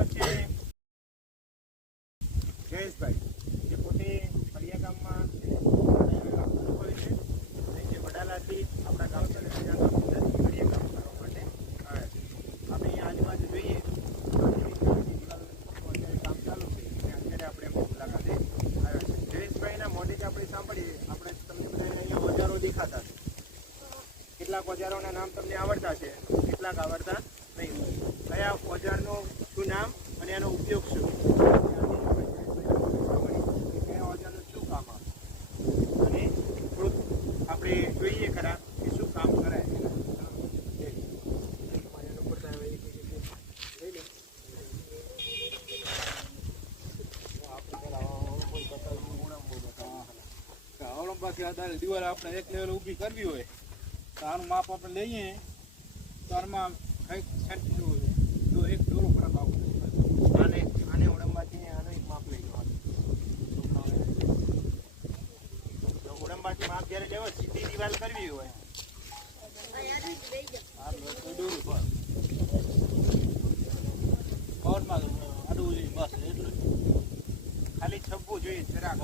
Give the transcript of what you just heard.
વચ્ચે જયેશભાઈ, જે પોતે ફળિયા ગામમાં અનુભવી છે અને જે વડાલાથી આપણા ગામ ફળિયા કામ કરવા માટે આવ્યા છે. આપણે આજુબાજુ જોઈએ કામ ચાલુ છે અને અત્યારે આપણે મુલાકાતે આવ્યા છે. જયેશભાઈના મોઢેથી આપણે સાંભળીએ, આપણે તમને બધા અહીંયા ઓજારો દેખાતા છે. કેટલાક ઓજારોના નામ તમને આવડતા છે, કેટલાક આવડતા નહીં. કયા ઓજારનું શું નામ અને એનો ઉપયોગ શું, કયા ઓજારનું શું કામ આવે અને થોડુંક આપણે જોઈએ ખરા કે શું કામ કરાય. દિવાલ આપણે એક લેવલ ઊભી કરવી હોય તો આનું માપ આપણે લઈએ તો આમાં એક દોરો ફરક આવતો. આને ઓડંબાથી આનો એક માપ લઈ લો. ઓડંબાથી માપ જ્યારે લેવો, સીધી દિવાલ કરવી હોય બસ એટલું ખાલી છપ્પું જોઈએ જરાક.